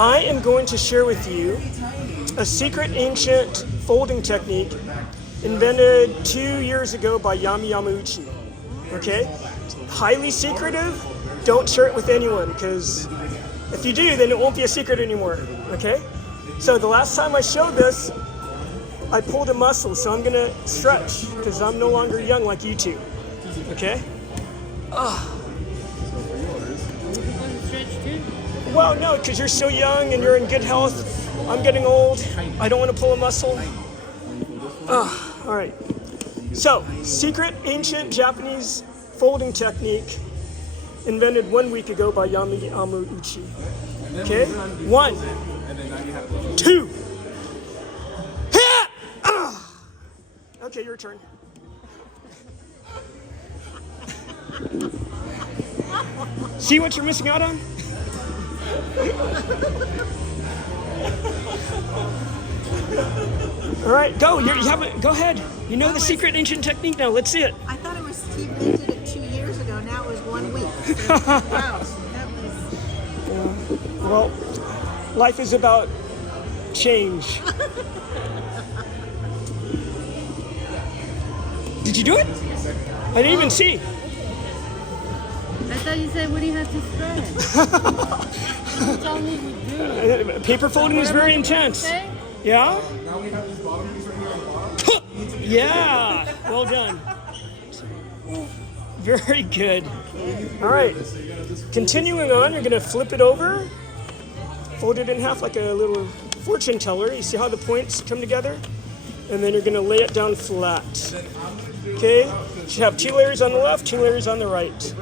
I am going to share with you a secret ancient folding technique invented 2 years ago by Yami Yamauchi. Okay? Highly secretive. Don't share it with anyone, because if you do, then it won't be a secret anymore. Okay? So the last time I showed this, I pulled a muscle, so I'm gonna stretch because I'm no longer young like you two. Okay? Well, no, because you're so young and you're in good health. I'm getting old. I don't want to pull a muscle. All right. So, secret ancient Japanese folding technique invented 1 week ago by Yami Yamauchi. Okay? 1, 2. Okay, your turn. See what you're missing out on? All right, go. You have it. Go ahead. You know the secret ancient technique now. Let's see it. I thought it was he invented it 2 years ago. Now it was 1 week. So, wow, that was. Well, life is about change. Did you do it? I didn't even see. I thought you said what do you have to spread? You told me you do. Paper folding is very intense. Yeah? Now we have these bottom piece right here on the bottom. Yeah. Well done. Very good. All right. Continuing on, you're going to flip it over. Fold it in half like a little fortune teller. You see how the points come together? And then you're going to lay it down flat. Okay? You should have 2 layers on the left, 2 layers on the right.